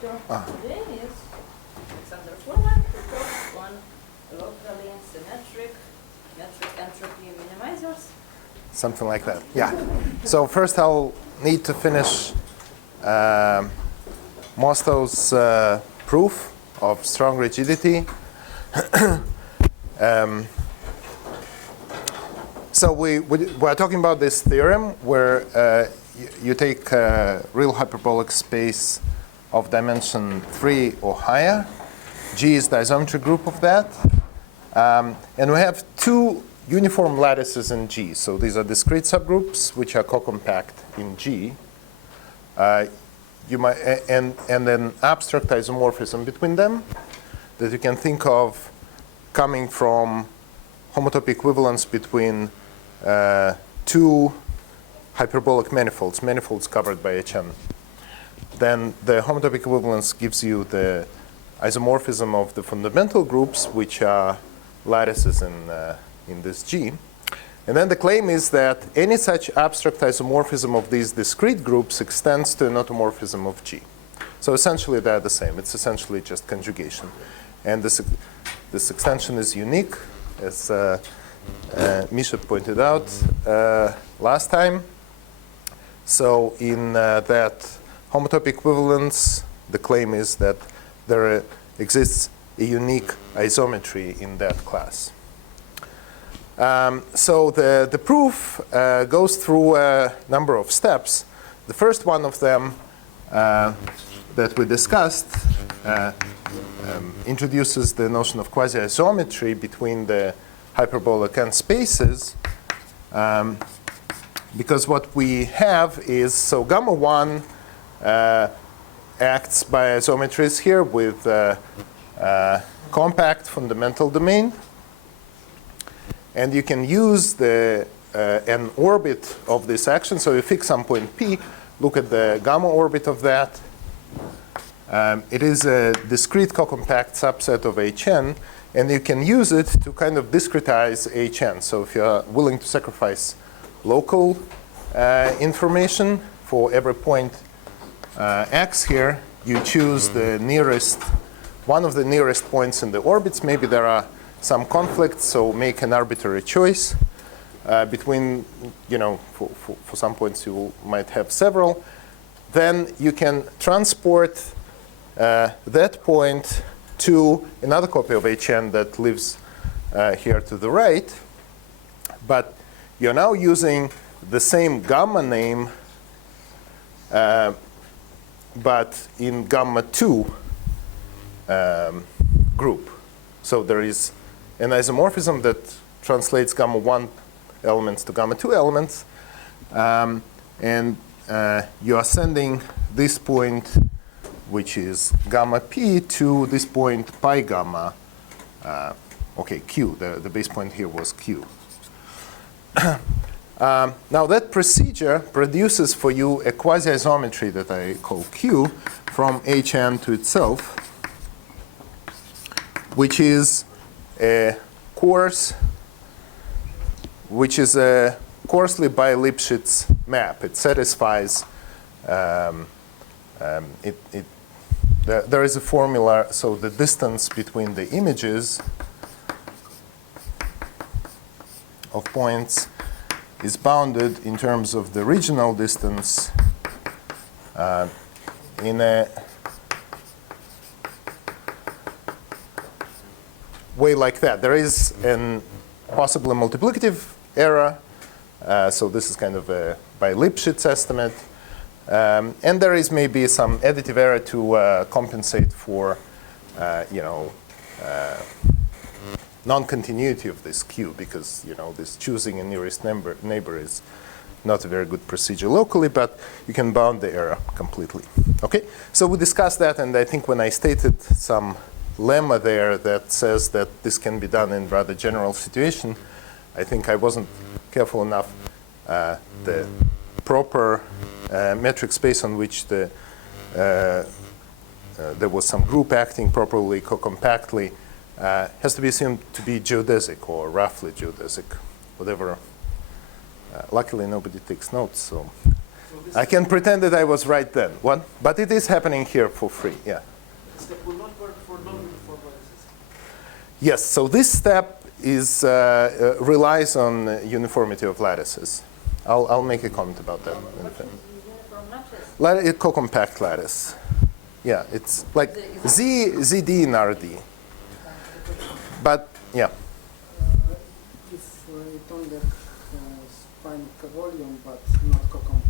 today is Alexander Furman, who talks on locally symmetric metric entropy minimizers. Something like that, yeah. So first I'll need to finish Mostow's proof of strong rigidity. So we're talking about this theorem where you take a real hyperbolic space of dimension 3 or higher. G is the isometry group of that. And we have two uniform lattices in G. So these are discrete subgroups which are co-compact in G. You might, and then abstract isomorphism between them that you can think of coming from homotopy equivalence between two hyperbolic manifolds covered by Hn. Then the homotopy equivalence gives you the isomorphism of the fundamental groups, which are lattices in this G. And then the claim is that any such abstract isomorphism of these discrete groups extends to an automorphism of G. So essentially they're the same. It's essentially just conjugation. And this extension is unique, as Misha pointed out last time. So in that homotopy equivalence, the claim is that there exists a unique isometry in that class. So the proof goes through a number of steps. The first one of them that we discussed introduces the notion of quasi-isometry between the hyperbolic n spaces. Because what we have is, so gamma 1 acts by isometries here with compact fundamental domain. And you can use an orbit of this action. So you fix some point P, look at the gamma orbit of that. It is a discrete co-compact subset of Hn, and you can use it to kind of discretize Hn. So if you're willing to sacrifice local information for every point x here, you choose the nearest, one of the nearest points in the orbits. Maybe there are some conflicts, so make an arbitrary choice between, for some points you might have several. Then you can transport that point to another copy of Hn that lives here to the right. But you're now using the same gamma name, but in gamma 2 group. So there is an isomorphism that translates gamma 1 elements to gamma 2 elements. And you are sending this point, which is gamma p, to this point pi gamma, q. The base point here was q. Now that procedure produces for you a quasi-isometry that I call Q from Hn to itself, which is a coarse, which is a coarsely by Lipschitz map. It satisfies, there is a formula, so the distance between the images of points is bounded in terms of the regional distance in a way like that. There is an possibly multiplicative error, so this is kind of a by Lipschitz estimate, and there is maybe some additive error to compensate for, non-continuity of this Q, because this choosing a nearest neighbor is not a very good procedure locally, but you can bound the error completely. Okay, so we discussed that, and I think when I stated some lemma there that says that this can be done in rather general situation, I think I wasn't careful enough. The proper metric space on which there was some group acting properly co-compactly has to be assumed to be geodesic or roughly geodesic, whatever. Luckily, nobody takes notes, so I can pretend that I was right then. What? But it is happening here for free, yeah. This step will not work for non-uniform lattices. Yes, so this step is, relies on uniformity of lattices. I'll make a comment about that. Uniform lattice. Co-compact lattice. Yeah, it's like ZD and RD. But, yeah. If it only spine volume but not co-compact.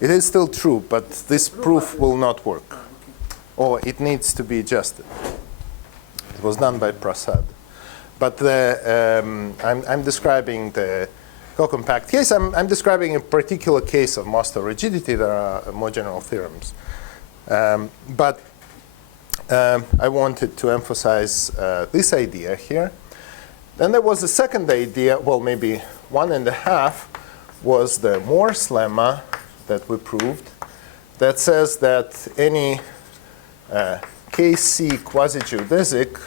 It is still true, but this proof will not work. Or it needs to be adjusted. It was done by Prasad. But I'm describing the co-compact case. I'm describing a particular case of Moster rigidity. There are more general theorems. But I wanted to emphasize this idea here. Then there was a second idea, well, maybe 1.5, was the Morse lemma that we proved that says that any KC quasi-geodesic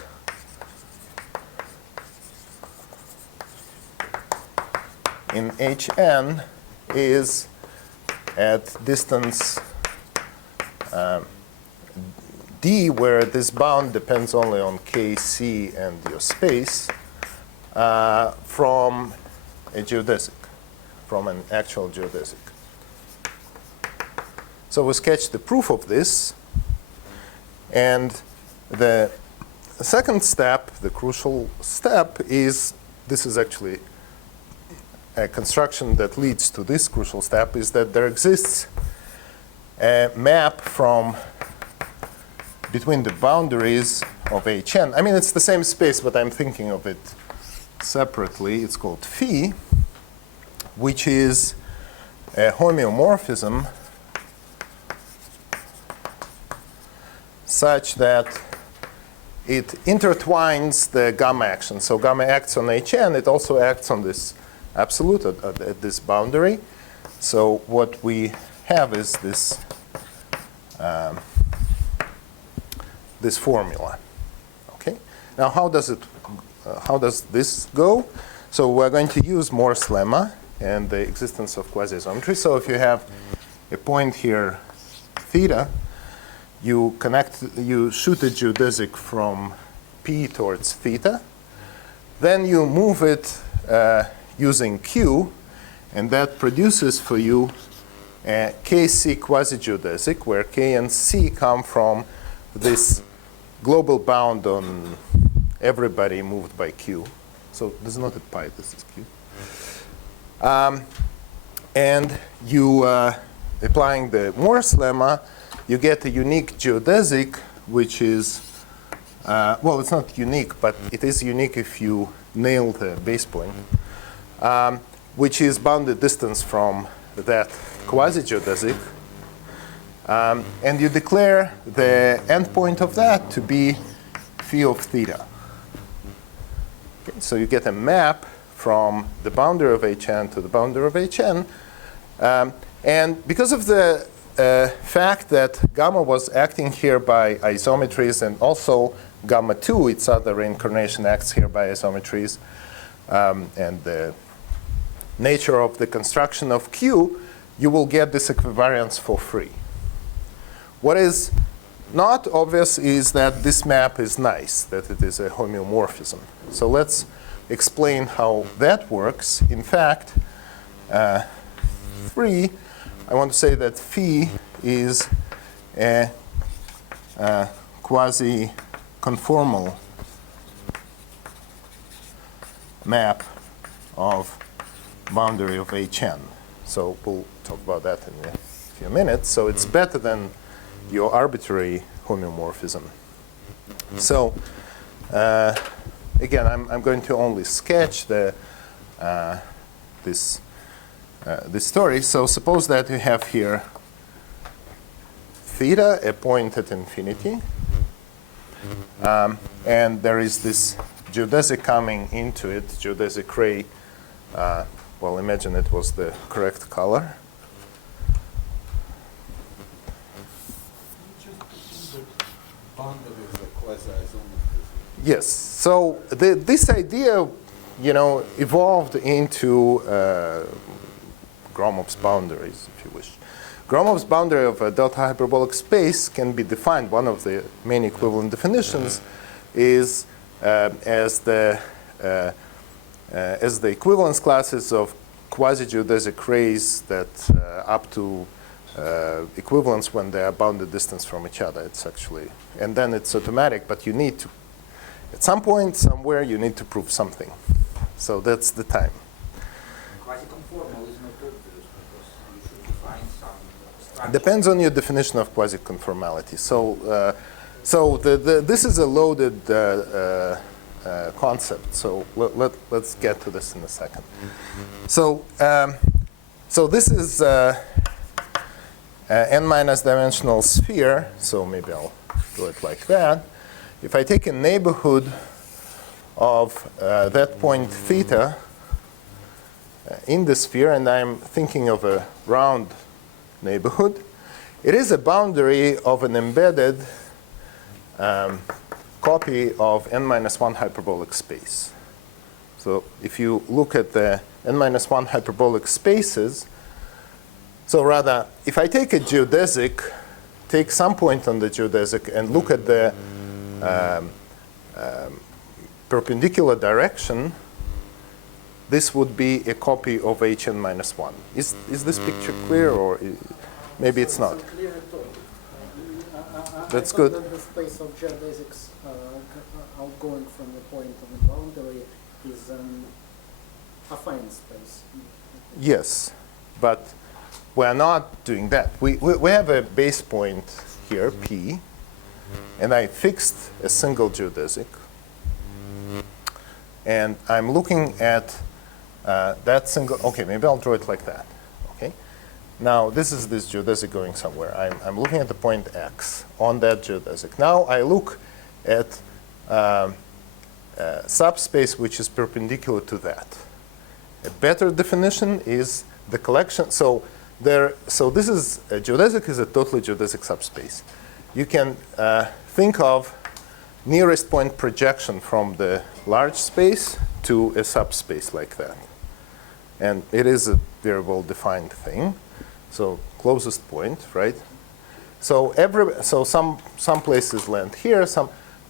in Hn is at distance d, where this bound depends only on Kc and your space, from a geodesic, from an actual geodesic. So we sketched the proof of this. And the second step, the crucial step, is this is actually a construction that leads to this crucial step, is that there exists a map from between the boundaries of Hn. I mean, it's the same space, but I'm thinking of it separately. It's called phi, which is a homeomorphism such that it intertwines the gamma action. So gamma acts on Hn. It also acts on this absolute at this boundary. So what we have is this this formula. Okay. Now how does this go? So we're going to use Morse lemma and the existence of quasi-isometry. So if you have a point here, theta, you shoot a geodesic from P towards theta. Then you move it using Q, and that produces for you a Kc quasi-geodesic, where K and C come from this global bound on everybody moved by Q. So this is not a pi, this is Q. And you, applying the Morse lemma, you get a unique geodesic, which is, well, it's not unique, but it is unique if you nail the base point, which is bounded distance from that quasi-geodesic. And you declare the endpoint of that to be phi of theta. Okay, so you get a map from the boundary of Hn to the boundary of Hn. And because of the fact that gamma was acting here by isometries, and also gamma 2, its other reincarnation, acts here by isometries, and the nature of the construction of Q, you will get this equivariance for free. What is not obvious is that this map is nice, that it is a homeomorphism. So let's explain how that works. In fact, 3, I want to say that phi is a quasi-conformal map of boundary of Hn. So we'll talk about that in a few minutes. So it's better than your arbitrary homeomorphism. So again, I'm going to only sketch the this story. So suppose that you have here theta, a point at infinity, and there is this geodesic coming into it, geodesic ray. Well, imagine it was the correct color. Yes. So this idea, evolved into Gromov's boundaries, if you wish. Gromov's boundary of a delta hyperbolic space can be defined. One of the main equivalent definitions is as the equivalence classes of quasi-geodesic rays that up to equivalence when they are bounded distance from each other. It's actually, and then it's automatic, but you need to, at some point, somewhere, you need to prove something. So that's the time. Quasi-conformal is not obvious because you should define some structure. Depends on your definition of quasi-conformality. So this is a loaded concept. So let's get to this in a second. So this is n-minus dimensional sphere. So maybe I'll do it like that. If I take a neighborhood of that point theta in the sphere, and I'm thinking of a round neighborhood, it is a boundary of an embedded copy of n-1 hyperbolic space. So if you look at the n-1 hyperbolic spaces, so rather, if I take a geodesic, take some point on the geodesic and look at the perpendicular direction, this would be a copy of Hn-1. Is this picture clear, or maybe it's not? Clear at all. That's I good. thought that the space of geodesics outgoing from the point of the boundary is an affine space. Yes, but we're not doing that. We have a base point here, P, and I fixed a single geodesic. And I'm looking at that single, okay, maybe I'll draw it like that, okay? Now, this is this geodesic going somewhere. I'm looking at the point X on that geodesic. Now, I look at subspace which is perpendicular to that. A better definition is the collection. So this is, a geodesic is a totally geodesic subspace. You can think of nearest point projection from the large space to a subspace like that. And it is a very well-defined thing. So closest point, right? So some places land here,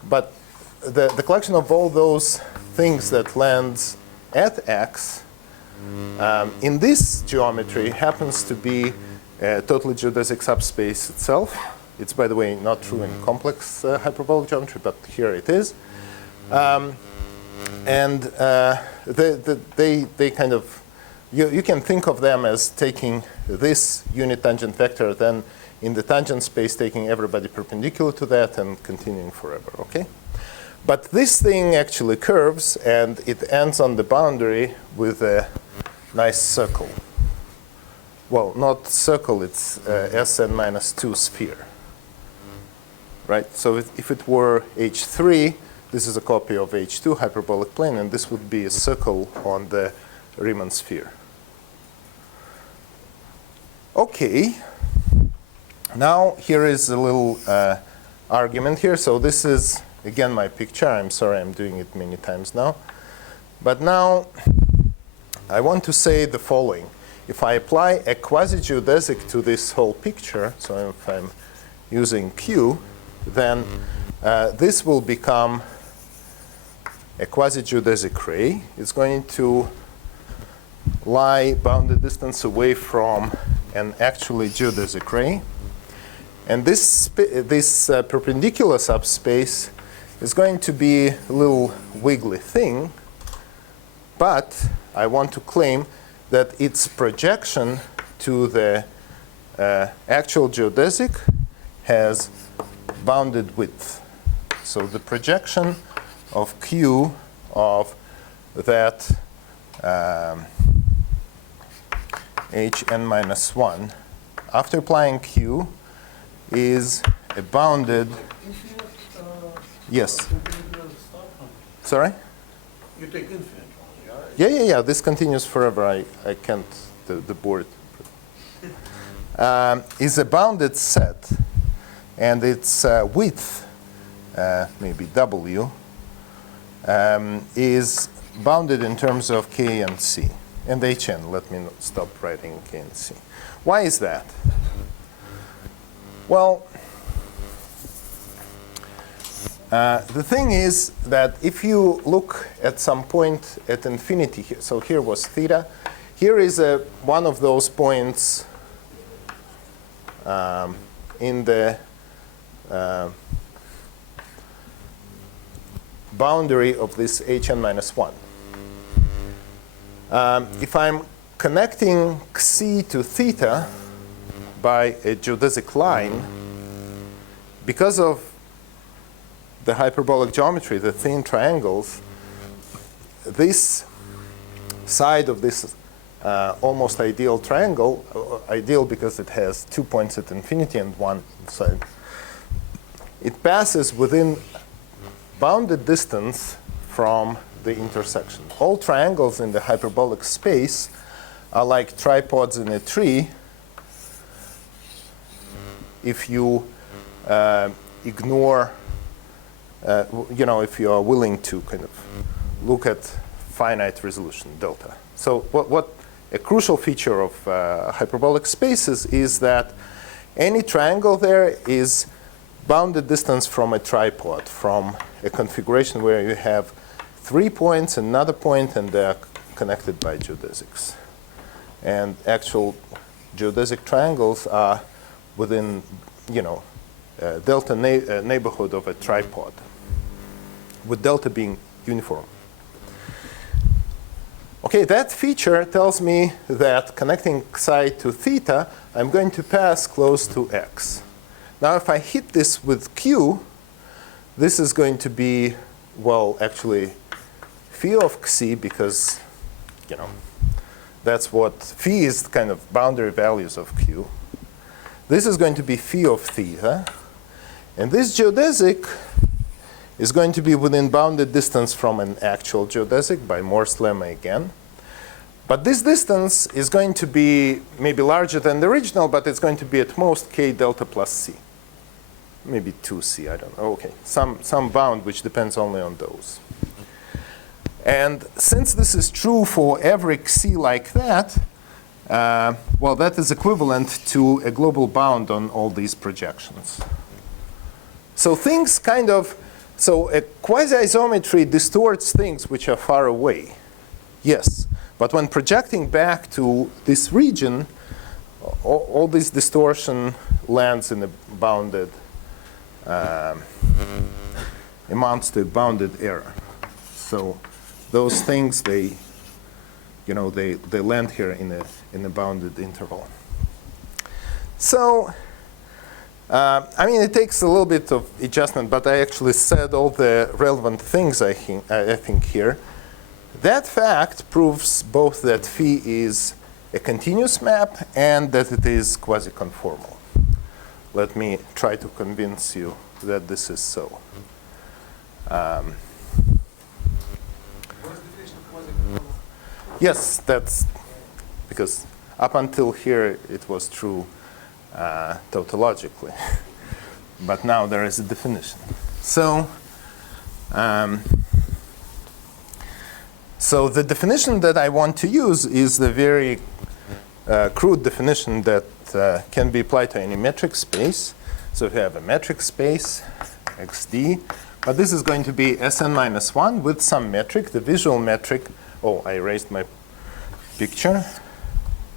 but the collection of all those things that lands at X in this geometry happens to be a totally geodesic subspace itself. It's, by the way, not true in complex hyperbolic geometry, but here it is. And they kind of, you can think of them as taking this unit tangent vector, then in the tangent space taking everybody perpendicular to that and continuing forever, okay? But this thing actually curves, and it ends on the boundary with a nice circle. Well, not circle, it's Sn-2 sphere. Right? So if it were H3, this is a copy of H2 hyperbolic plane, and this would be a circle on the Riemann sphere. Okay. Now here is a little argument here. So this is, again, my picture. I'm sorry I'm doing it many times now. But now I want to say the following. If I apply a quasi-geodesic to this whole picture, so if I'm using Q, then this will become a quasi-geodesic ray. It's going to lie bounded distance away from an actually geodesic ray. And this perpendicular subspace is going to be a little wiggly thing, but I want to claim that its projection to the actual geodesic has bounded width. So the projection of Q of that Hn-1 after applying Q is a bounded. Yes. Sorry? You take infinite only, right? Yeah. This continues forever. I can't, the board. Is a bounded set, and its width, maybe W, is bounded in terms of K and C. and Hn. Let me stop writing K and C. Why is that? Well, the thing is that if you look at some point at infinity here, so here was theta, here is one of those points in the boundary of this Hn minus 1. If I'm connecting Xi to theta by a geodesic line, because of the hyperbolic geometry, the thin triangles, this side of this almost ideal triangle, ideal because it has 2 points at infinity and one side, it passes within bounded distance from the intersection. All triangles in the hyperbolic space are like tripods in a tree if you ignore, if you are willing to kind of look at finite resolution, delta. So what a crucial feature of hyperbolic spaces is that any triangle there is bounded distance from a tripod, from a configuration where you have 3 points, another point, and they're connected by geodesics. And actual geodesic triangles are within, delta neighborhood of a tripod, with delta being uniform. Okay, that feature tells me that connecting psi to theta, I'm going to pass close to x. Now, if I hit this with q, this is going to be, well, actually, phi of xi, because, that's what phi is kind of boundary values of q. This is going to be phi of theta. And this geodesic is going to be within bounded distance from an actual geodesic by Morse lemma again. But this distance is going to be maybe larger than the original, but it's going to be at most k delta plus c. Maybe 2c, I don't know. Okay, some bound which depends only on those. And since this is true for every xi like that, well, that is equivalent to a global bound on all these projections. So things kind of, so a quasi-isometry distorts things which are far away. Yes, but when projecting back to this region, all this distortion lands in a bounded, amounts to a bounded error. So those things, they land here in a bounded interval. So, it takes a little bit of adjustment, but I actually said all the relevant things I think here. That fact proves both that phi is a continuous map and that it is quasi-conformal. Let me try to convince you that this is so. Yes, that's because up until here it was true tautologically. But now there is a definition. So, so the definition that I want to use is the very crude definition that can be applied to any metric space. So if you have a metric space, xd, but this is going to be Sn minus 1 with some metric, the visual metric. Oh, I erased my picture.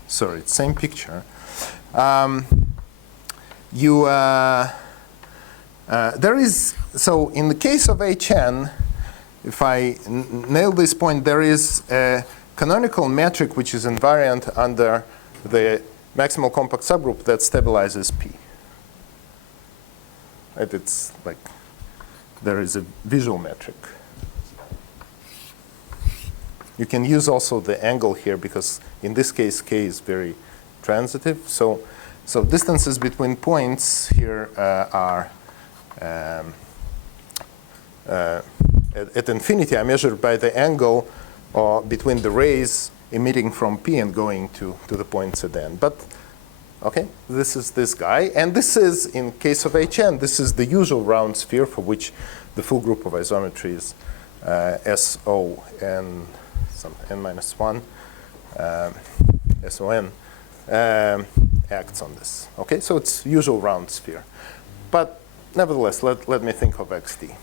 Sorry, it's same picture. There is, so in the case of Hn, if I nail this point, there is a canonical metric which is invariant under the maximal compact subgroup that stabilizes P. And it's like, there is a visual metric. You can use also the angle here because in this case, K is very transitive. So distances between points here are at infinity are measured by the angle between the rays emitting from P and going to the points at the end. But okay, this is this guy. And this is, in case of Hn, this is the usual round sphere for which the full group of isometries SO and some n minus 1 SON acts on this. Okay, so it's usual round sphere. But nevertheless, let me think of xt.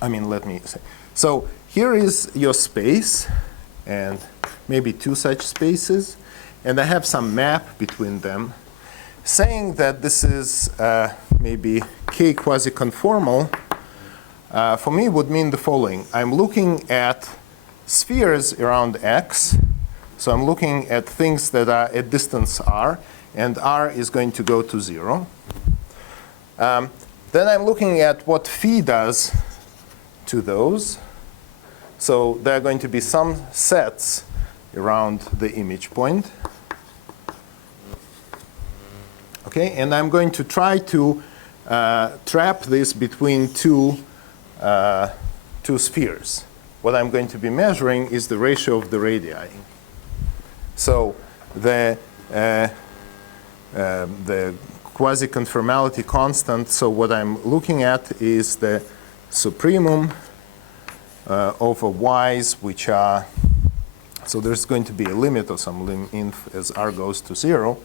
I mean, let me say. So here is your space, and maybe two such spaces, and I have some map between them, saying that this is maybe K quasi-conformal. For me would mean the following. I'm looking at spheres around X. So I'm looking at things that are at distance R, and R is going to go to 0. Then I'm looking at what phi does to those. So there are going to be some sets around the image point. Okay, and I'm going to try to trap this between two spheres. What I'm going to be measuring is the ratio of the radii. So the quasi-conformality constant, so what I'm looking at is the supremum over y's, which are, so there's going to be a limit of some lim inf as r goes to 0.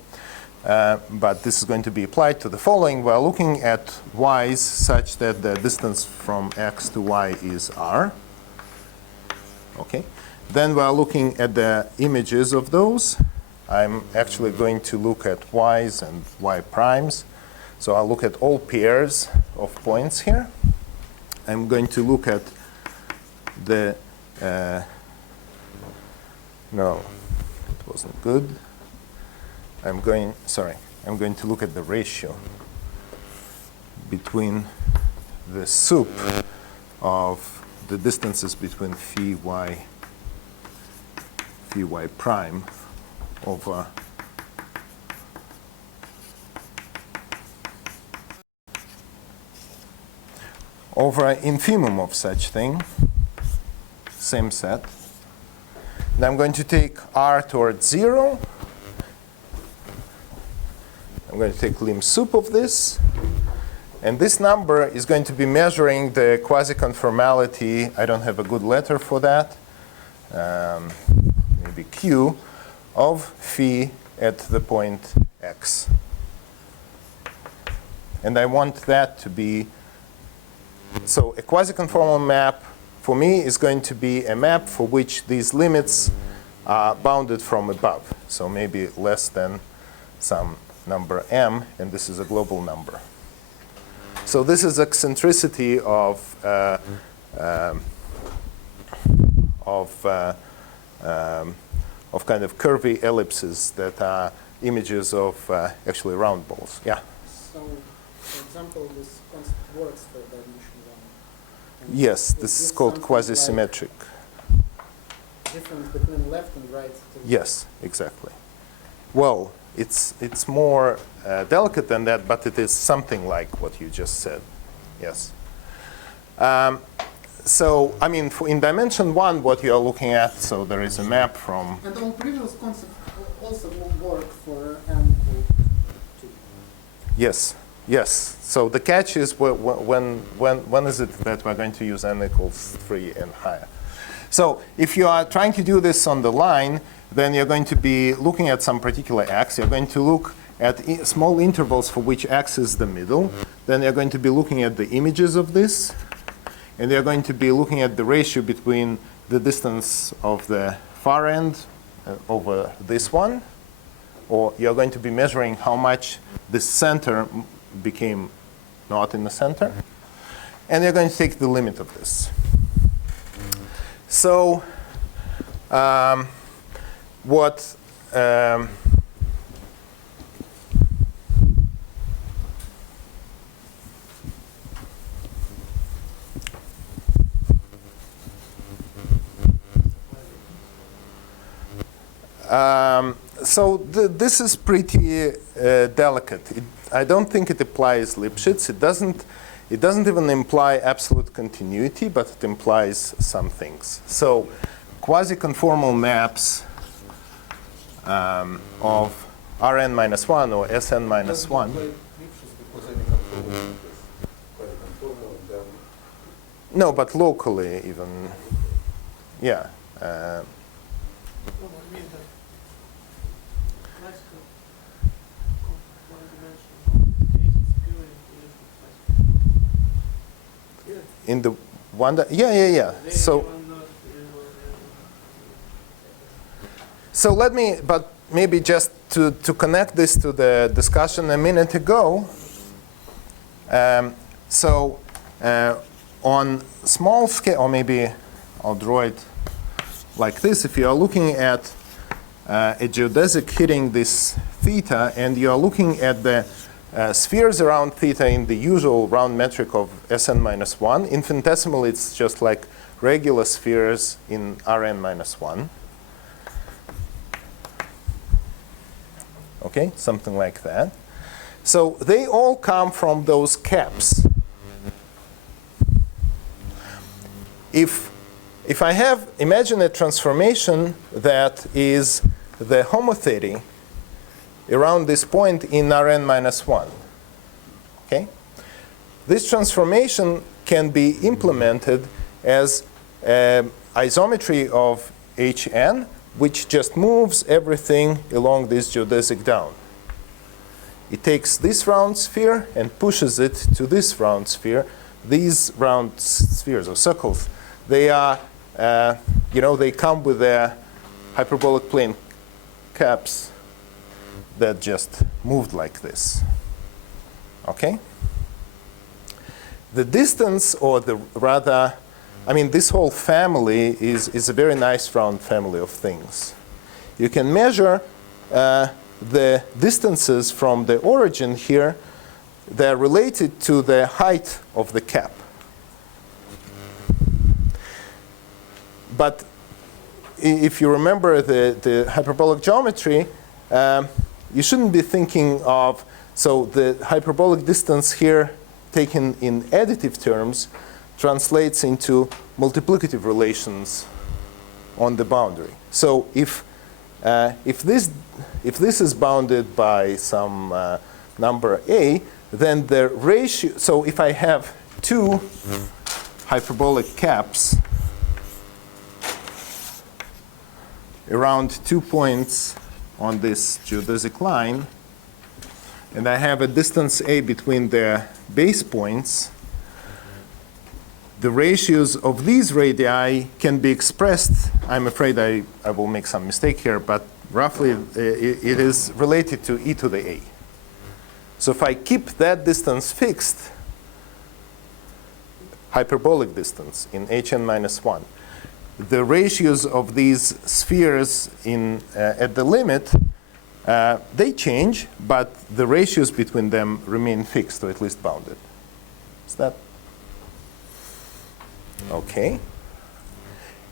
But this is going to be applied to the following. We're looking at y's such that the distance from x to y is r. Okay. Then we're looking at the images of those. I'm actually going to look at y's and y primes. So I'll look at all pairs of points here. I'm going to look at the, no, it wasn't good. I'm going to look at the ratio between the sup of the distances between phi y prime over an infimum of such thing, same set. And I'm going to take r towards 0. I'm going to take lim sup of this. And this number is going to be measuring the quasi-conformality. I don't have a good letter for that. Maybe Q of phi at the point x. And I want that to be, so a quasi-conformal map for me is going to be a map for which these limits are bounded from above. So maybe less than some number m, and this is a global number. So this is eccentricity of kind of curvy ellipses that are images of actually round balls. Yeah? So, for example, this concept works for dimension 1. And Yes, this is called quasi-symmetric. Like difference between left and right. Yes, exactly. Well, it's more delicate than that, but it is something like what you just said. Yes. So, I mean, in dimension 1, what you are looking at, so there is a map from. And all previous concepts also work for n equal to 2. Yes, yes. So the catch is when is it that we're going to use n equals 3 and higher? So if you are trying to do this on the line, then you're going to be looking at some particular x. You're going to look at small intervals for which x is the middle. Then you're going to be looking at the images of this. And you're going to be looking at the ratio between the distance of the far end over this one. Or you're going to be measuring how much the center became not in the center. And you're going to take the limit of this. So what this is pretty delicate. I don't think it applies Lipschitz. It doesn't even imply absolute continuity, but it implies some things. So quasi-conformal maps of Rn minus 1 or Sn minus 1. No, but locally even, yeah. No, I mean the classical one-dimensional computations going to In the one that, yeah. So let me, but maybe just to connect this to the discussion a minute ago. On small scale, or maybe I'll draw it like this. If you are looking at a geodesic hitting this theta, and you are looking at the spheres around theta in the usual round metric of Sn-1, infinitesimal, it's just like regular spheres in Rn-1. Okay, something like that. So they all come from those caps. If I have, imagine a transformation that is the homothety around this point in Rn-1. Okay? This transformation can be implemented as isometry of Hn, which just moves everything along this geodesic down. It takes this round sphere and pushes it to this round sphere. These round spheres or circles, they are, they come with their hyperbolic plane caps that just moved like this. Okay? The distance, or this whole family is a very nice round family of things. You can measure the distances from the origin here. They're related to the height of the cap. But if you remember the hyperbolic geometry, you shouldn't be thinking of, so the hyperbolic distance here taken in additive terms translates into multiplicative relations on the boundary. So if this is bounded by some number a, then the ratio, so if I have two hyperbolic caps around 2 points on this geodesic line, and I have a distance a between the base points, the ratios of these radii can be expressed. I'm afraid I will make some mistake here, but roughly it is related to e to the a. So if I keep that distance fixed, hyperbolic distance in Hn-1, the ratios of these spheres at the limit, they change, but the ratios between them remain fixed, or at least bounded. Is that okay?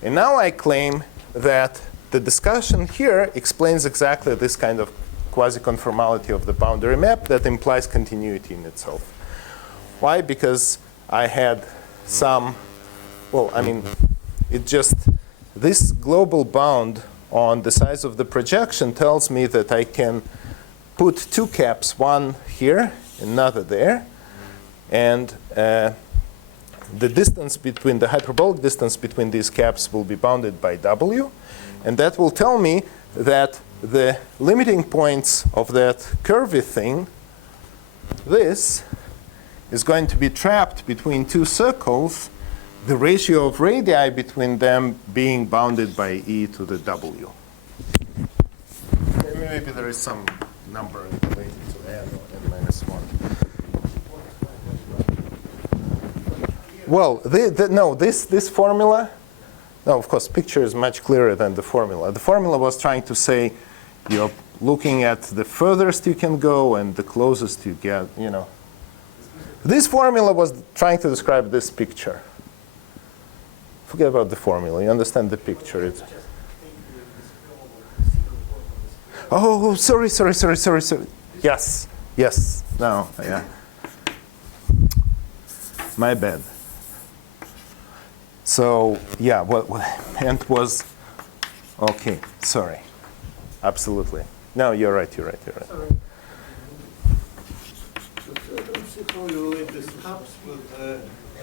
And now I claim that the discussion here explains exactly this kind of quasi-conformality of the boundary map that implies continuity in itself. Why? Because I had some, this global bound on the size of the projection tells me that I can put two caps, one here, another there, and the distance between the hyperbolic distance between these caps will be bounded by W, and that will tell me that the limiting points of that curvy thing, this, is going to be trapped between two circles, the ratio of radii between them being bounded by e to the W. Maybe there is some number related to n or n-1. Well, this formula, no, of course, picture is much clearer than the formula. The formula was trying to say you're looking at the furthest you can go and the closest you get, This formula was trying to describe this picture. Forget about the formula. You understand the picture. Oh, sorry. Yes. No, yeah. My bad. So, yeah, what meant was, okay, sorry. Absolutely. No, you're right. Sorry. I don't see how you relate these cups with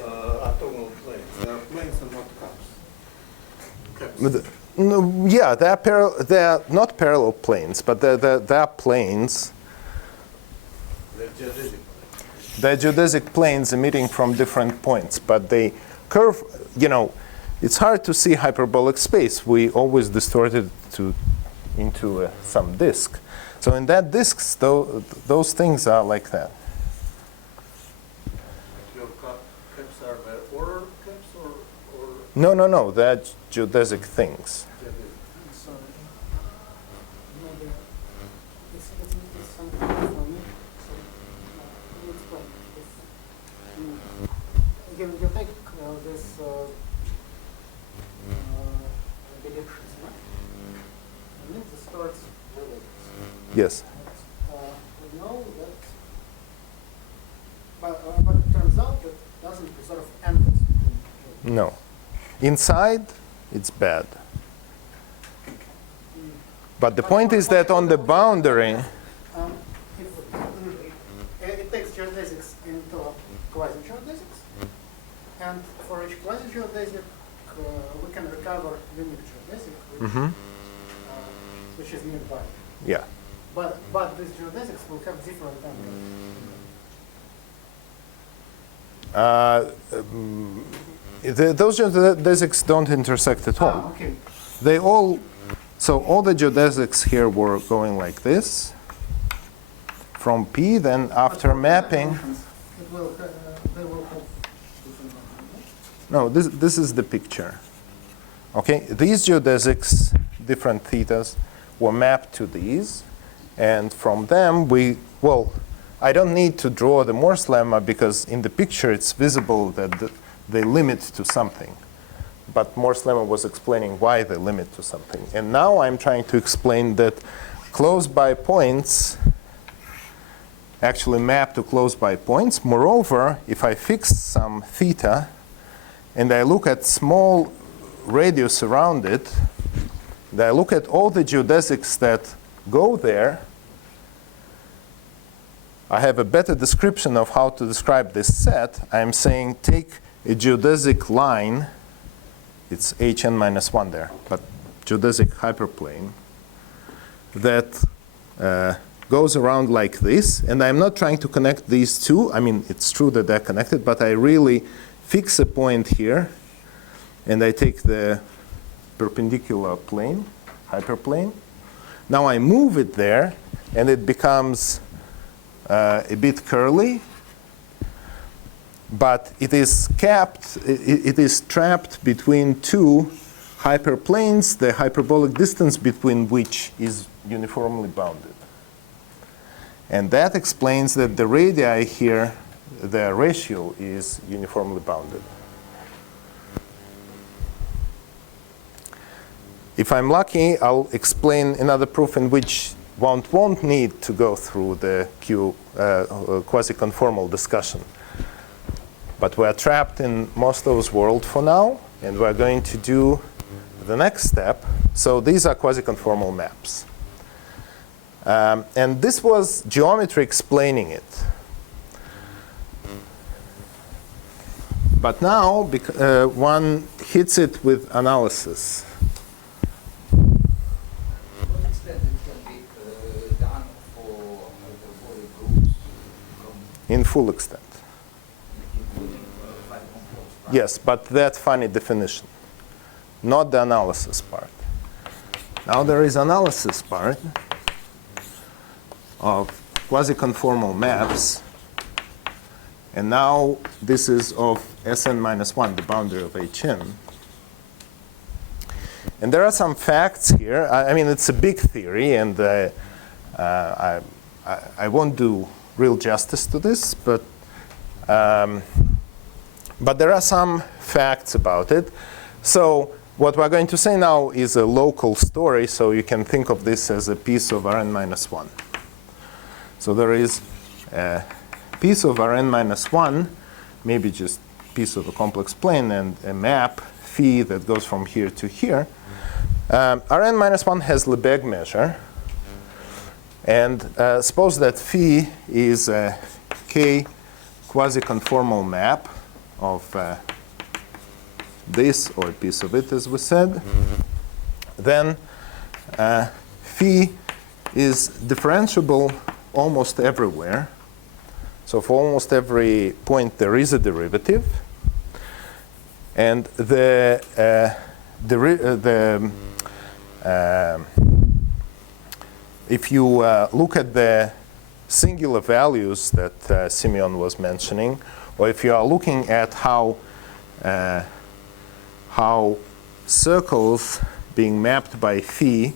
atomal planes. They are planes and not cups. No, yeah, they're not parallel planes, but they're planes. The geodesic. They're geodesic planes emitting from different points, but they curve, it's hard to see hyperbolic space. We always distort it into some disk. So in that disks, those things are like that. Your caps are the Euler caps or No, they're geodesic things. geodesic? So maybe it's something for me. So can you explain this? You take this predictions, right? And it starts with it. Yes. We know that, but it turns out that it doesn't sort of end this between. No. Inside, it's bad. But the point is that on the boundary, It takes geodesics into quasi-geodesics, and for each quasi-geodesic, we can recover unique geodesic, which is nearby. yeah. But these geodesics will have different angles. Those geodesics don't intersect at all. Okay. So all the geodesics here were going like this from P, then after mapping. They will have different angles. No, this is the picture. Okay, these geodesics, different thetas, were mapped to these, and from them I don't need to draw the Morse lemma because in the picture it's visible that they limit to something. But Morse lemma was explaining why they limit to something. And now I'm trying to explain that close-by points actually map to close-by points. Moreover, if I fix some theta and I look at small radius around it, and I look at all the geodesics that go there, I have a better description of how to describe this set. I'm saying take a geodesic line, it's Hn minus 1 there, but geodesic hyperplane that goes around like this. And I'm not trying to connect these two. I mean, it's true that they're connected, but I really fix a point here, and I take the perpendicular plane, hyperplane. Now I move it there, and it becomes a bit curly, but it is capped, it is trapped between two hyperplanes, the hyperbolic distance between which is uniformly bounded. And that explains that the radii here, the ratio is uniformly bounded. If I'm lucky, I'll explain another proof in which one won't need to go through the quasi-conformal discussion. But we're trapped in Moslow's world for now, and we're going to do the next step. So these are quasi-conformal maps. And this was geometry explaining it. But now one hits it with analysis. To what extent it can be done for hyperbolic groups In full extent. including quasi-conformal, right? Yes, but that funny definition, not the analysis part. Now there is analysis part of quasi-conformal maps, and now this is of Sn minus 1, the boundary of Hn. And there are some facts here. I mean, it's a big theory, and I won't do real justice to this, but there are some facts about it. So what we're going to say now is a local story, so you can think of this as a piece of Rn minus 1. So there is a piece of Rn minus 1, maybe just a piece of a complex plane, and a map, phi, that goes from here to here. Rn minus 1 has Lebesgue measure. And suppose that phi is a k quasi-conformal map of this, or a piece of it, as we said. then phi is differentiable almost everywhere. So for almost every point there is a derivative. And if you look at the singular values that Simeon was mentioning, or if you are looking at how circles being mapped by phi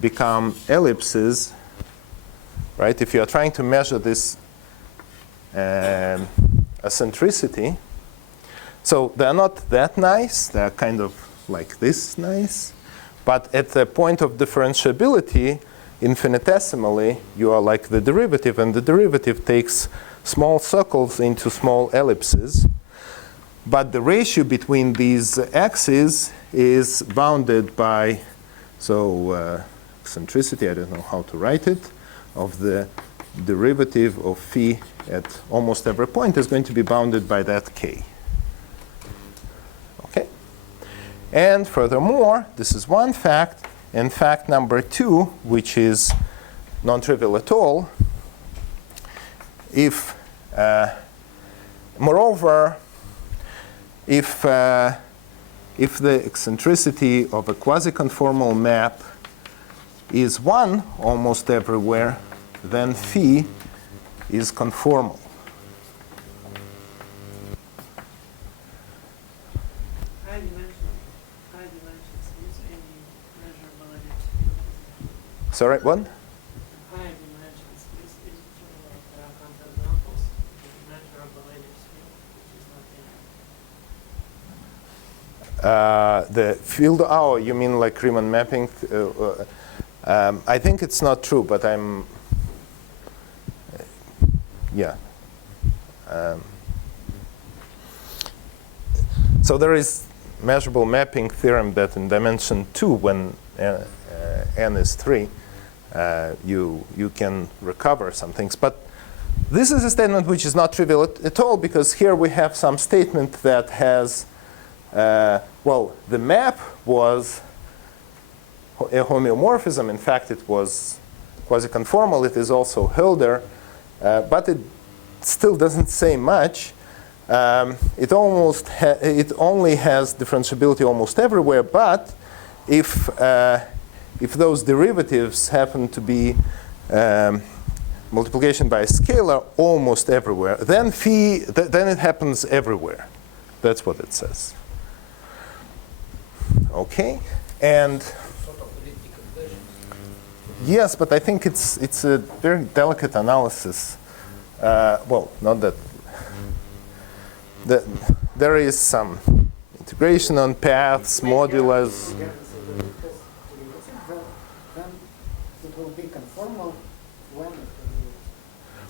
become ellipses, right? If you are trying to measure this eccentricity, so they're not that nice. They're kind of like this nice. But at the point of differentiability, infinitesimally, you are like the derivative, and the derivative takes small circles into small ellipses. But the ratio between these axes is bounded by, eccentricity, I don't know how to write it, of the derivative of phi at almost every point is going to be bounded by that k. Okay? And furthermore, this is one fact. And fact number 2, which is non-trivial at all, moreover, if the eccentricity of a quasi-conformal map is 1 almost everywhere, then phi is conformal. High dimensions is any measurability field. Sorry, what? High dimensions is there are counterexamples of measurability field, which is not in. The field, you mean like Riemann mapping? I think it's not true, but yeah. So there is measurable mapping theorem that in dimension 2, when n is 3, you can recover some things. But this is a statement which is not trivial at all, because here we have some statement that has, the map was a homeomorphism. In fact, it was quasi-conformal. It is also Hölder, but it still doesn't say much. It only has differentiability almost everywhere. But if those derivatives happen to be multiplication by a scalar almost everywhere, then then it happens everywhere. That's what it says. Okay, and Sort of elliptic convergence. yes, but I think it's a very delicate analysis. Not that. There is some integration on paths, modulus. Then it will be conformal when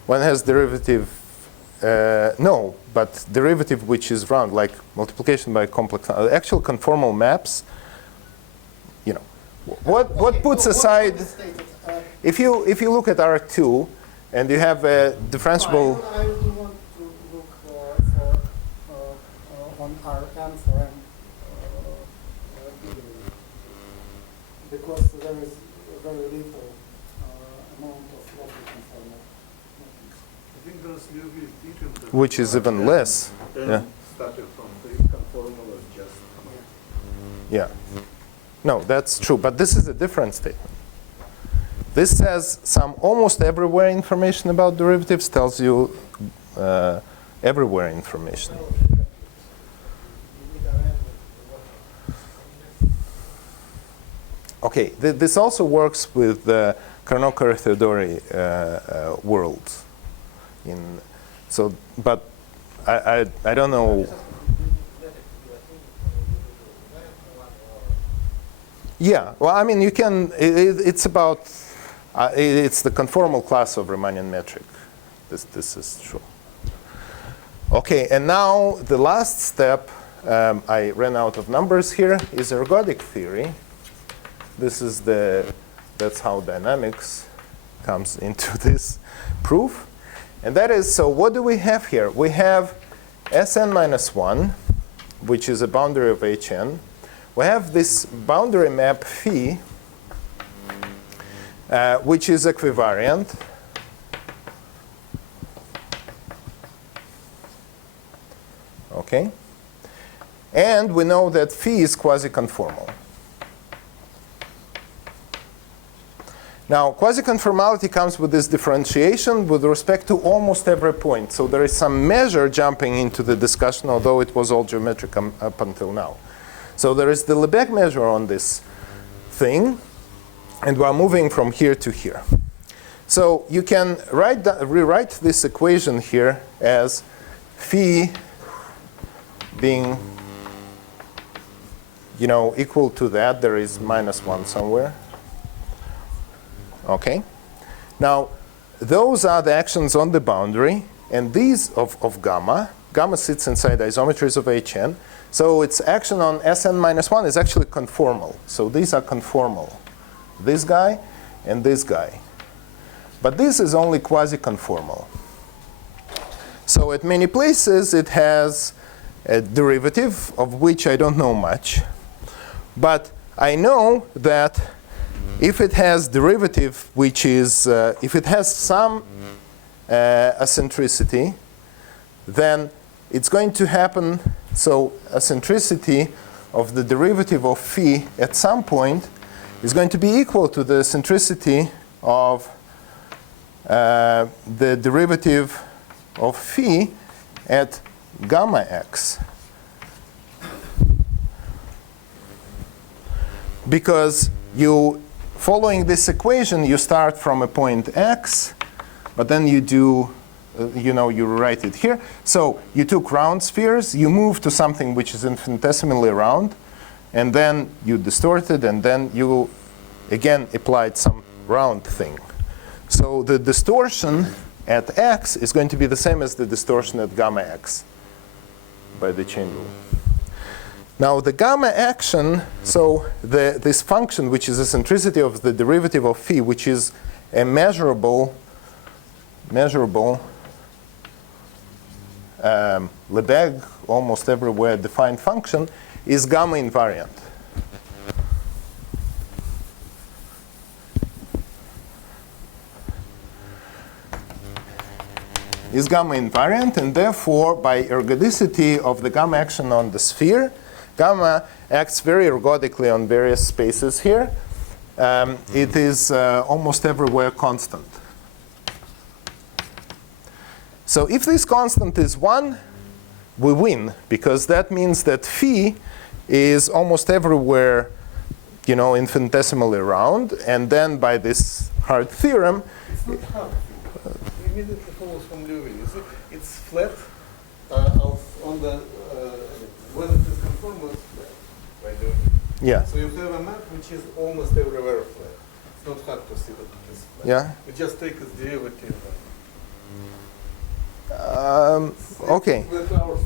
One has derivative. No, but derivative which is round, like multiplication by complex. Actual conformal maps. What puts aside? If you look at R2 and you have a differentiable. I would want to look on Rn for n because there is very little amount of local conformal mappings. I think there's usually teaching Which is even less. Yeah. started from the conformal as just Yeah. No, that's true. But this is a different statement. This says some almost everywhere information about derivatives, tells you everywhere information. Okay, this also works with the Carnot-Theodori worlds. But I don't know. Yeah, well, I mean, you can. It's about. It's the conformal class of Riemannian metric. This is true. Okay, and now the last step. I ran out of numbers here. Is ergodic theory. That's how dynamics comes into this proof. And that is, so what do we have here? We have Sn minus 1, which is a boundary of Hn, we have this boundary map phi, which is equivariant. Okay? And we know that phi is quasi-conformal. Now, quasi-conformality comes with this differentiation with respect to almost every point. So there is some measure jumping into the discussion, although it was all geometric up until now. So there is the Lebesgue measure on this thing, and we're moving from here to here. So you can rewrite this equation here as phi being equal to that. There is -1 somewhere. Okay. Now, those are the actions on the boundary, and these of gamma. Gamma sits inside isometries of Hn. So its action on Sn-1 is actually conformal. So these are conformal. This guy and this guy. But this is only quasi-conformal. So at many places, it has a derivative of which I don't know much. But I know that if it has derivative, which is, if it has some eccentricity, then it's going to happen. So eccentricity of the derivative of phi at some point is going to be equal to the eccentricity of the derivative of phi at gamma x. Because following this equation, you start from a point x, but then you do, you write it here. So you took round spheres, you move to something which is infinitesimally round, and then you distorted, and then you, again, applied some round thing. So the distortion at x is going to be the same as the distortion at gamma x by the chain rule. Now the gamma action, so this function, which is eccentricity of the derivative of phi, which is a measurable Lebesgue, almost everywhere defined function, is gamma invariant. Is gamma invariant, and therefore, by ergodicity of the gamma action on the sphere, gamma acts very ergodically on various spaces here. It is almost everywhere constant. So if this constant is 1, we win, because that means that phi is almost everywhere, infinitesimally round. And then by this hard theorem, It's not hard. Immediately follows from Liouville. You see, it's flat on the when it is conformal, it's flat. By the way. yeah, So you have a map which is almost everywhere flat. It's not hard to see that it is flat. yeah. You just take its derivative. Okay. With our,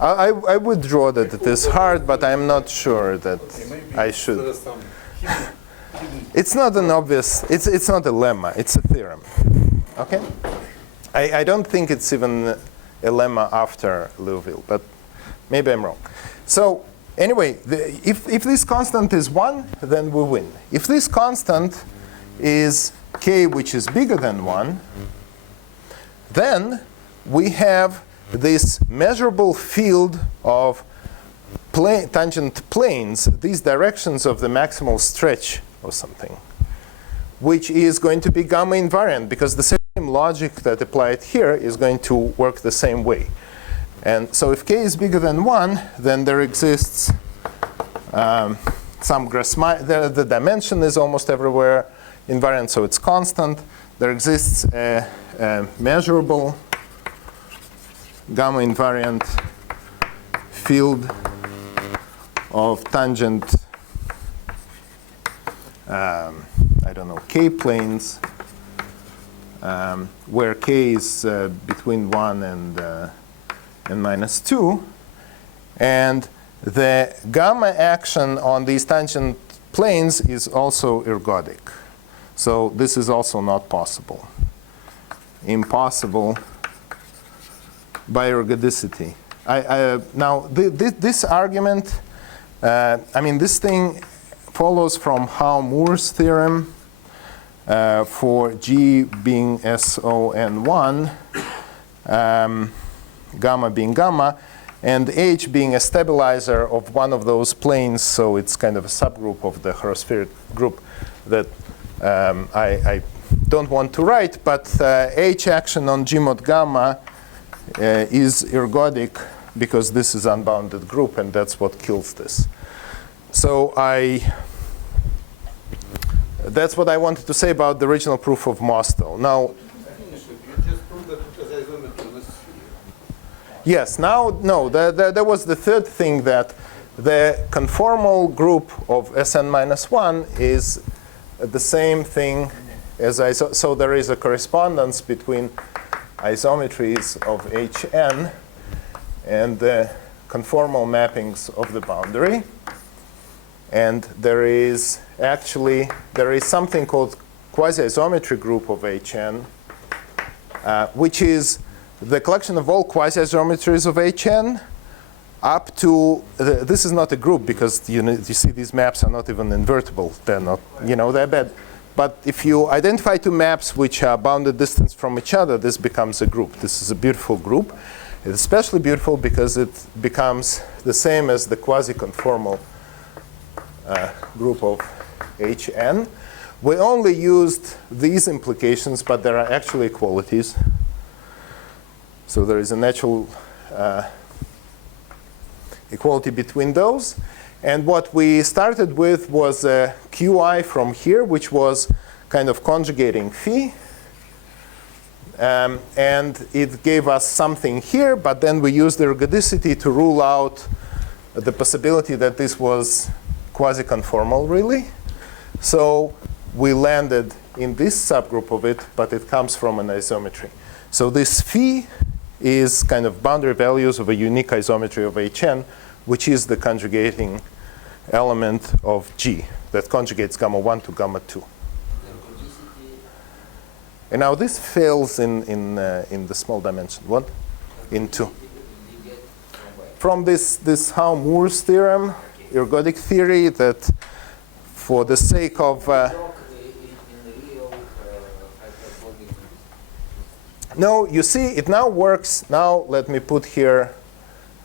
I would draw that it is hard, but I'm not sure that okay, maybe I there should. is some hidden It's not an obvious, it's not a lemma, it's a theorem. Okay? I don't think it's even a lemma after Liouville, but maybe I'm wrong. So anyway, if this constant is 1, then we win. If this constant is k, which is bigger than 1, then we have this measurable field of tangent planes, these directions of the maximal stretch or something, which is going to be gamma invariant, because the same logic that applied here is going to work the same way. And so if k is bigger than 1, then there exists some the dimension is almost everywhere invariant, so it's constant. There exists a measurable gamma invariant field of tangent, I don't know, k planes, where k is between 1 and minus 2. And the gamma action on these tangent planes is also ergodic. So this is also not possible. Impossible by ergodicity. Now, this argument I mean, this thing follows from Howe-Moore's theorem for G being SON1, gamma being gamma, and H being a stabilizer of one of those planes, so it's kind of a subgroup of the horospheric group that I don't want to write, but H action on G mod gamma is ergodic because this is unbounded group, and that's what kills this. So that's what I wanted to say about the original proof of Mostow. Now, You just proved that it has isometry on a sphere. yes, now, no, there was the third thing, that the conformal group of Sn-1 is the same thing as so there is a correspondence between isometries of Hn and the conformal mappings of the boundary. And there is something called quasi-isometry group of Hn, which is the collection of all quasi-isometries of Hn up to, this is not a group because you see these maps are not even invertible. They're not, they're bad. But if you identify two maps which are bounded distance from each other, this becomes a group. This is a beautiful group. It's especially beautiful because it becomes the same as the quasi-conformal group of Hn. We only used these implications, but there are actually equalities. So there is a natural equality between those. And what we started with was a Qi from here, which was kind of conjugating phi. And it gave us something here, but then we used the ergodicity to rule out the possibility that this was quasi-conformal, really. So we landed in this subgroup of it, but it comes from an isometry. So this phi is kind of boundary values of a unique isometry of Hn, which is the conjugating element of G that conjugates gamma 1 to gamma 2. And now this fails in the small dimension. What? In 2. From this Howe-Moore's theorem, ergodic theory, that for the sake of no, you see, it now works. Now let me put here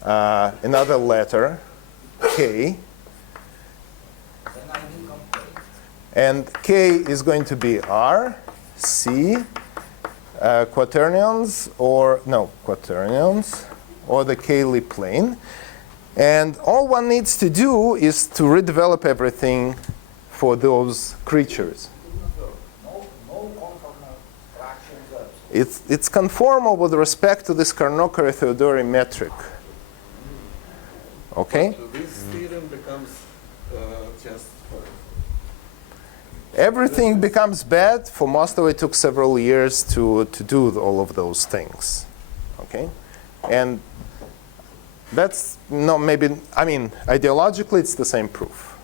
another letter, K. And K is going to be R, C, quaternions, or the Cayley plane. And all one needs to do is to redevelop everything for those creatures. It's conformal with respect to this Carnot-Theodori metric. Okay? So this theorem becomes just Everything becomes bad. For Mostow, it took several years to do all of those things. Okay? And that's maybe, I mean, ideologically, it's the same proof.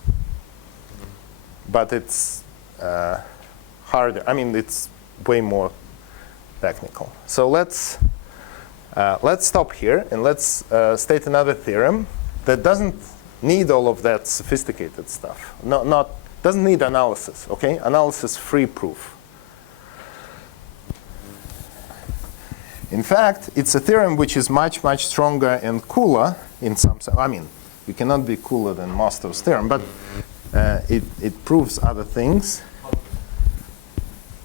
But it's harder. I mean, it's way more technical. So let's stop here and let's state another theorem that doesn't need all of that sophisticated stuff. Doesn't need analysis. Okay, analysis-free proof. In fact, it's a theorem which is much, much stronger and cooler in some sense. I mean, you cannot be cooler than Mostow's theorem, but it proves other things.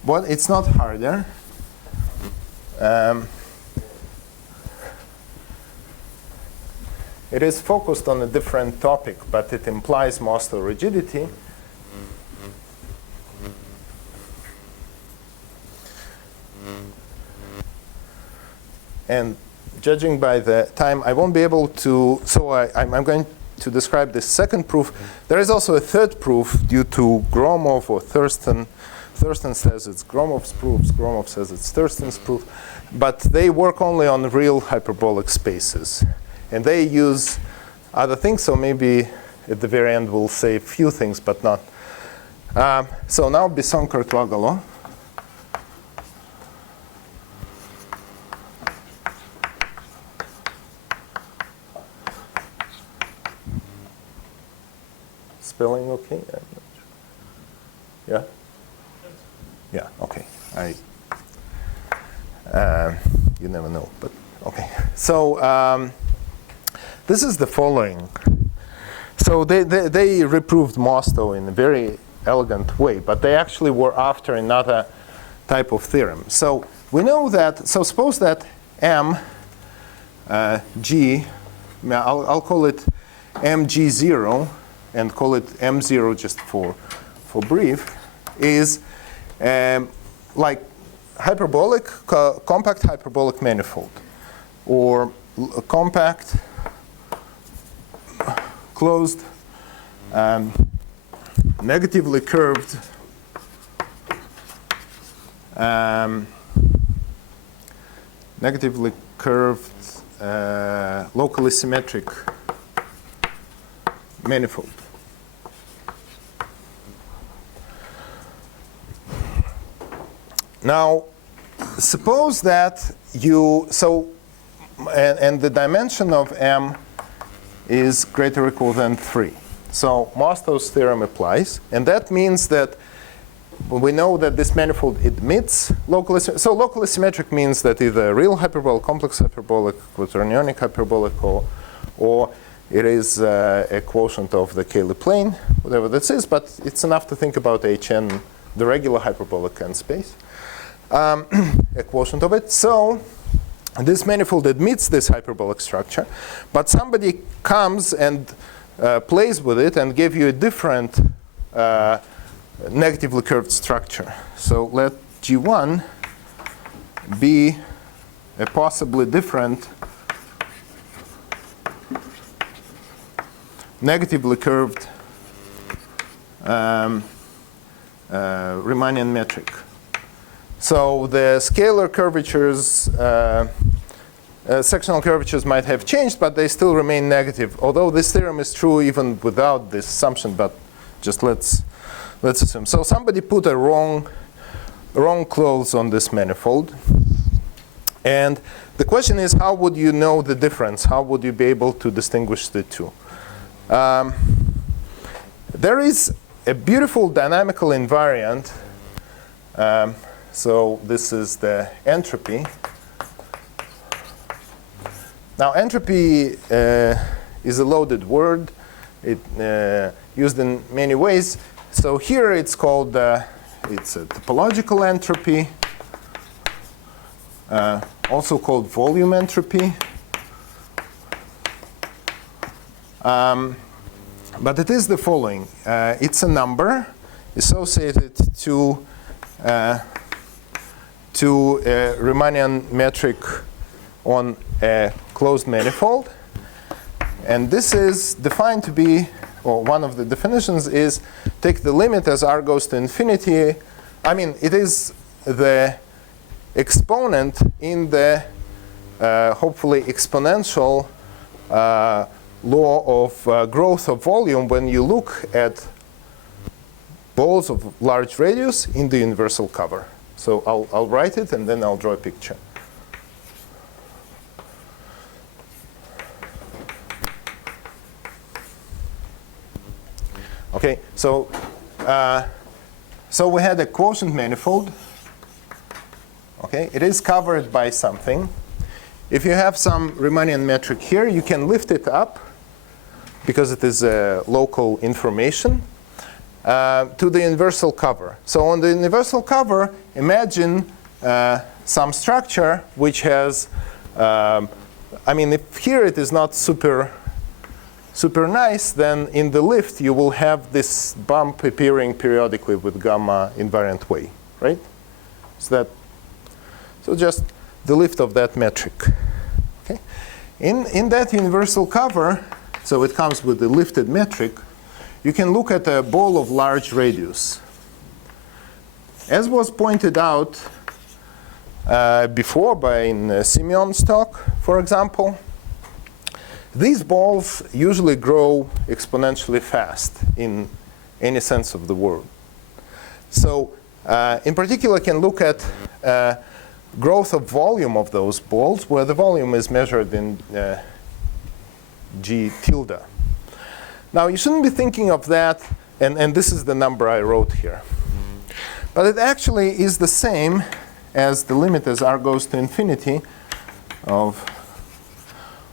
But it's not harder. It is focused on a different topic, but it implies Mostow rigidity. And judging by the time, I won't be able to, so I'm going to describe the second proof. There is also a third proof due to Gromov or Thurston. Thurston says it's Gromov's proof, Gromov says it's Thurston's proof. But they work only on real hyperbolic spaces. And they use other things, so maybe at the very end we'll say a few things, but not. So now Besson-Courtois-Gallot. spelling okay? I'm not sure. Yeah? Yeah, okay. You never know, but okay. So this is the following. So they reproved Mostow in a very elegant way, but they actually were after another type of theorem. So we know that, so suppose that M, G, I'll call it MG0 and call it M0 just for brief, is like hyperbolic, compact hyperbolic manifold, or compact closed negatively curved locally symmetric manifold. Now, suppose that you, so, and the dimension of M is greater or equal than 3. So Mostow's theorem applies, and that means that we know that this manifold admits locally. So locally symmetric means that either real hyperbolic, complex hyperbolic, quaternionic hyperbolic, or it is a quotient of the Cayley plane, whatever this is. But it's enough to think about Hn, the regular hyperbolic n space, a quotient of it. So this manifold admits this hyperbolic structure, but somebody comes and plays with it and give you a different negatively curved structure. So let G1 be a possibly different negatively curved Riemannian metric. So the scalar curvatures, sectional curvatures might have changed, but they still remain negative. Although this theorem is true even without this assumption, but just let's assume. So somebody put a wrong clothes on this manifold. And the question is, how would you know the difference? How would you be able to distinguish the two? There is a beautiful dynamical invariant. So this is the entropy. Now, entropy is a loaded word. It used in many ways. So here it's called, it's a topological entropy, also called volume entropy. But it is the following. It's a number associated to a Riemannian metric on a closed manifold. And this is defined to be, or one of the definitions is, take the limit as r goes to infinity. I mean, it is the exponent in the hopefully exponential law of growth of volume when you look at balls of large radius in the universal cover. So I'll write it and then I'll draw a picture. Okay, so we had a quotient manifold. Okay, it is covered by something. If you have some Riemannian metric here, you can lift it up because it is a local information to the universal cover. So on the universal cover, imagine some structure which has, I mean, if here it is not super nice, then in the lift you will have this bump appearing periodically with gamma invariant way, right? So just the lift of that metric. Okay, in that universal cover, so it comes with the lifted metric. You can look at a ball of large radius. As was pointed out before by Simeon's talk, for example, these balls usually grow exponentially fast in any sense of the word. So in particular, can look at growth of volume of those balls, where the volume is measured in G tilde. Now, you shouldn't be thinking of that, and this is the number I wrote here. But it actually is the same as the limit as r goes to infinity of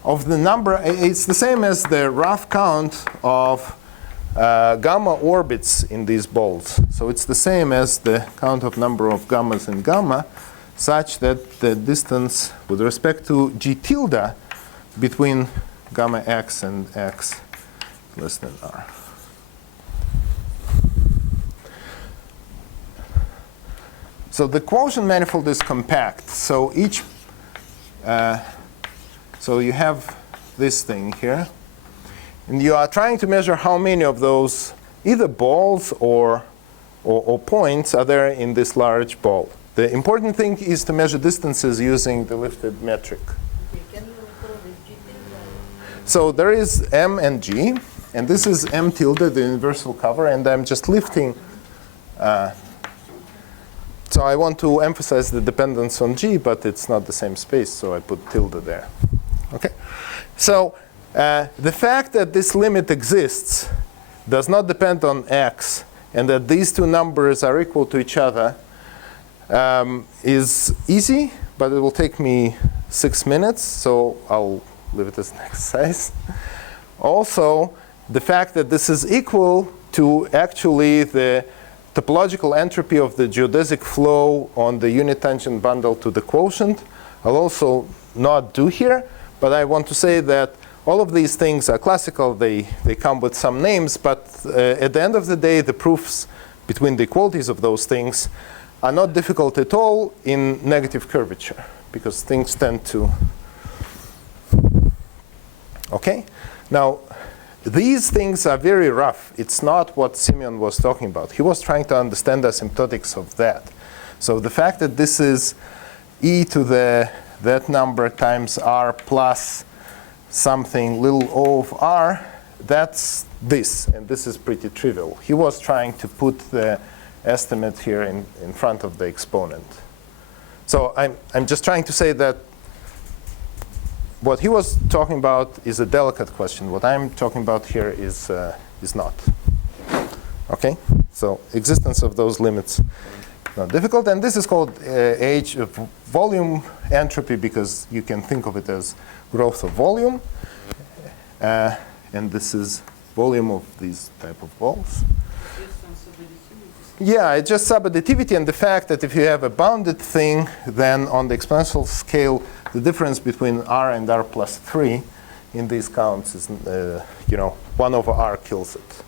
the number. It's the same as the rough count of gamma orbits in these balls. So it's the same as the count of number of gammas in gamma, such that the distance with respect to g tilde between gamma x and x less than r. So the quotient manifold is compact. So so you have this thing here, and you are trying to measure how many of those either balls or points are there in this large ball. The important thing is to measure distances using the lifted metric. Okay, can you recall the G tilde? So there is m and g, and this is m tilde, the universal cover, and I'm just lifting. So I want to emphasize the dependence on g, but it's not the same space, so I put tilde there. Okay. So the fact that this limit exists does not depend on x, and that these two numbers are equal to each other is easy, but it will take me 6 minutes, so I'll leave it as an exercise. Also, the fact that this is equal to actually the topological entropy of the geodesic flow on the unit tangent bundle to the quotient, I'll also not do here, but I want to say that all of these things are classical. They come with some names, but at the end of the day, the proofs between the equalities of those things are not difficult at all in negative curvature, because things tend to. Okay? Now, these things are very rough. It's not what Simeon was talking about. He was trying to understand the asymptotics of that. So the fact that this is e to that number times r plus something little o of r, that's this, and this is pretty trivial. He was trying to put the estimate here in front of the exponent. So I'm just trying to say that what he was talking about is a delicate question. What I'm talking about here is not. Okay? So existence of those limits, not difficult. And this is called H of volume entropy, because you can think of it as growth of volume. And this is volume of these type of balls. Based on subadditivity. Yeah, it's just subadditivity, and the fact that if you have a bounded thing, then on the exponential scale, the difference between r and r plus 3 in these counts is, 1 over r kills it.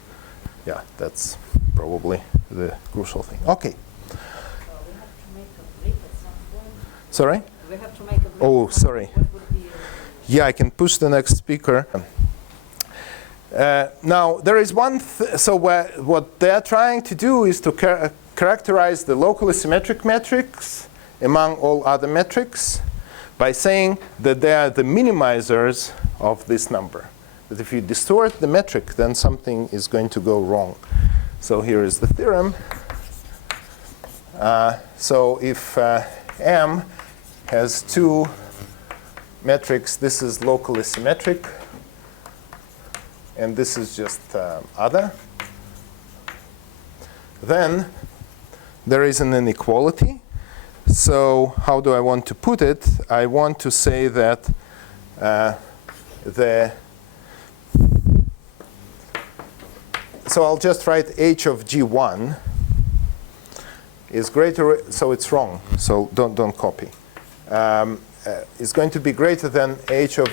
Yeah, that's probably the crucial thing. Okay. We have to make a break at some point. Sorry? We have to make a break. Oh, sorry. What would be Yeah, I can push the next speaker. Now, there is one, so what they're trying to do is to characterize the locally symmetric metrics among all other metrics by saying that they are the minimizers of this number. That if you distort the metric, then something is going to go wrong. So here is the theorem. So if M has two metrics, this is locally symmetric, and this is just other, then there is an inequality. So how do I want to put it? I want to say that so I'll just write h of g1 is greater, so it's wrong, so don't copy. Is going to be greater than h of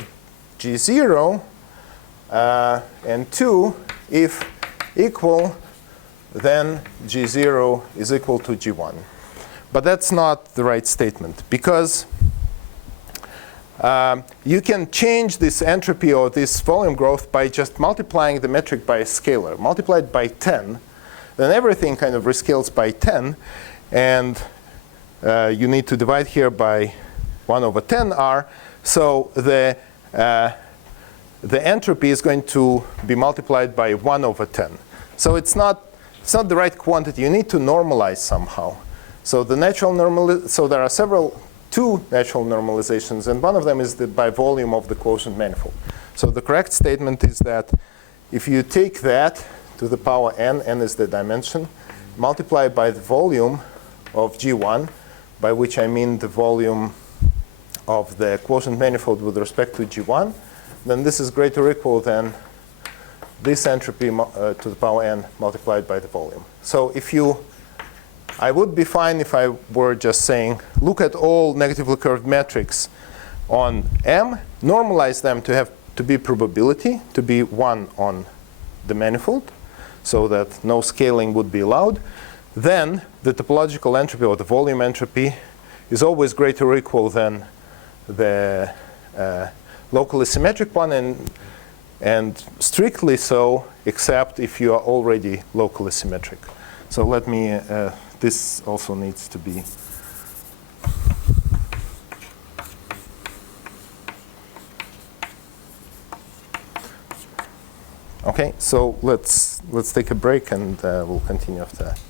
g0, and 2, if equal, then g0 is equal to g1. But that's not the right statement, because you can change this entropy or this volume growth by just multiplying the metric by a scalar. Multiplied by 10, then everything kind of rescales by 10, and you need to divide here by 1 over 10r. So the entropy is going to be multiplied by 1 over 10. So it's not the right quantity. You need to normalize somehow. So the natural so there are two natural normalizations, and one of them is by volume of the quotient manifold. So the correct statement is that if you take that to the power n, n is the dimension, multiply by the volume of G1, by which I mean the volume of the quotient manifold with respect to G1, then this is greater or equal than this entropy to the power n multiplied by the volume. So if you, I would be fine if I were just saying, look at all negatively curved metrics on M, normalize them to be probability, to be 1 on the manifold, so that no scaling would be allowed. Then the topological entropy or the volume entropy is always greater or equal than the locally symmetric one, and strictly so, except if you are already locally symmetric. So let me, this also needs to be. Okay, so let's take a break and we'll continue after that.